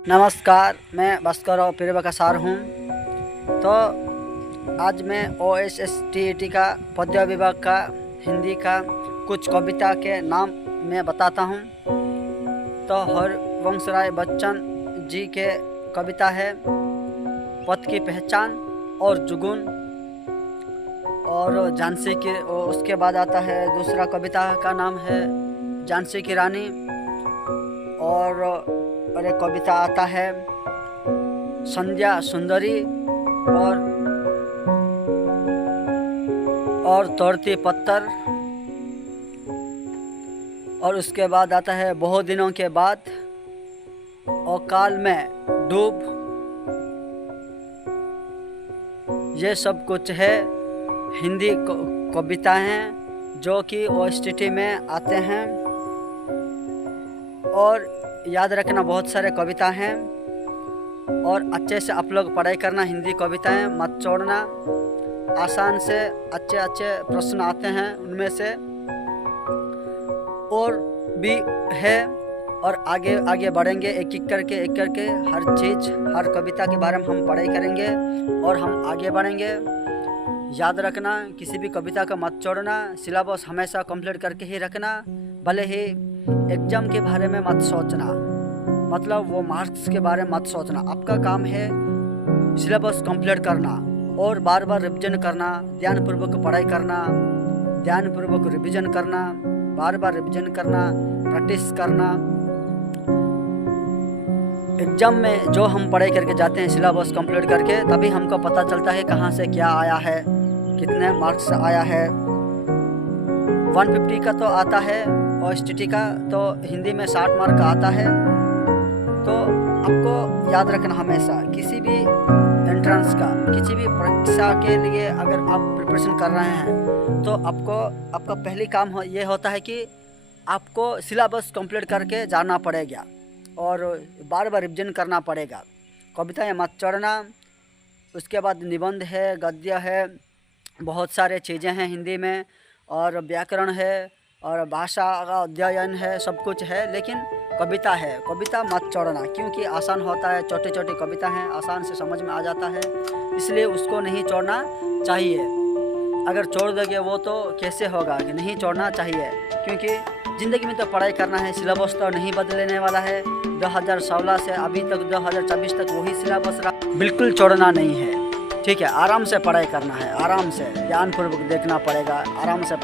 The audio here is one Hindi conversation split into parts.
नमस्कार, मैं भास्कर पिरबकासार हूँ। तो आज मैं OSSTET का पद्य विभाग का हिंदी का कुछ कविता के नाम मैं बताता हूँ। तो हरवंश राय बच्चन जी के कविता है पद की पहचान और जुगून, और झांसी की। उसके बाद आता है दूसरा कविता का नाम है झांसी की रानी, और एक कविता आता है संध्या सुंदरी और तोड़ती पत्थर, और उसके बाद आता है बहुत दिनों के बाद और काल में डूब। ये सब कुछ है हिंदी कविता हैं जो कि OSTT में आते हैं। और याद रखना, बहुत सारे कविता हैं और अच्छे से आप लोग पढ़ाई करना। हिंदी कविताएं मत छोड़ना। आसान से अच्छे प्रश्न आते हैं उनमें से, और भी है। और आगे बढ़ेंगे एक एक करके हर चीज़, हर कविता के बारे में हम पढ़ाई करेंगे और हम आगे बढ़ेंगे। याद रखना, किसी भी कविता का मत छोड़ना। सिलेबस हमेशा कंप्लीट करके ही रखना। भले ही एग्जाम के बारे में मत सोचना, मतलब वो मार्क्स के बारे में मत सोचना। आपका काम है सिलेबस कंप्लीट करना और बार बार रिवीजन करना, ध्यानपूर्वक पढ़ाई करना, ध्यानपूर्वक रिवीजन करना, बार बार रिवीजन करना, प्रैक्टिस करना। एग्जाम में जो हम पढ़ाई करके जाते हैं सिलेबस कंप्लीट करके, तभी हमको पता चलता है कहाँ से क्या आया है, कितने मार्क्स आया है। 150 का तो आता है OSTT का, तो हिंदी में 60 मार्क का आता है। तो आपको याद रखना, हमेशा किसी भी एंट्रेंस का, किसी भी परीक्षा के लिए अगर आप प्रिपरेशन कर रहे हैं तो आपका पहली काम ये होता है कि आपको सिलेबस कंप्लीट करके जाना पड़ेगा और बार बार रिवीजन करना पड़ेगा। कविताएं मत छोड़ना। उसके बाद निबंध है, गद्य है, बहुत सारे चीज़ें हैं हिंदी में, और व्याकरण है और भाषा का अध्ययन है, सब कुछ है। लेकिन कविता है, कविता मत छोड़ना, क्योंकि आसान होता है। छोटी छोटी कविता हैं, आसान से समझ में आ जाता है, इसलिए उसको नहीं छोड़ना चाहिए। अगर छोड़ दोगे वो तो कैसे होगा, कि नहीं छोड़ना चाहिए, क्योंकि ज़िंदगी में तो पढ़ाई करना है। सिलेबस तो नहीं बदलने वाला है। 2016 से अभी तक 2024 तक वही सिलेबस रहा। बिल्कुल छोड़ना नहीं है, ठीक है। आराम से पढ़ाई करना है, आराम से ध्यानपूर्वक देखना पड़ेगा, आराम से।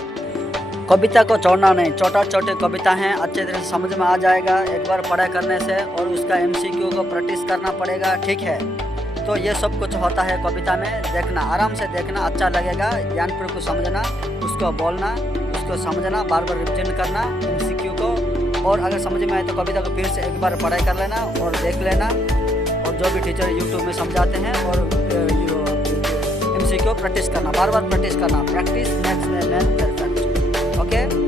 कविता को छोड़ना नहीं। छोटे कविता हैं, अच्छे तरह से समझ में आ जाएगा एक बार पढ़ाई करने से, और उसका MCQ को प्रैक्टिस करना पड़ेगा, ठीक है। तो ये सब कुछ होता है कविता में। देखना, आराम से देखना, अच्छा लगेगा। ध्यानपूर्वक समझना, उसको बोलना, उसको समझना, बार बार रिवीजन करना MCQ को। और अगर समझ में आए तो कविता को फिर से एक बार पढ़ाई कर लेना और देख लेना, और जो भी टीचर YouTube में समझाते हैं, और MCQ प्रैक्टिस करना, बार बार प्रैक्टिस करना। Practice makes man perfect. Okay.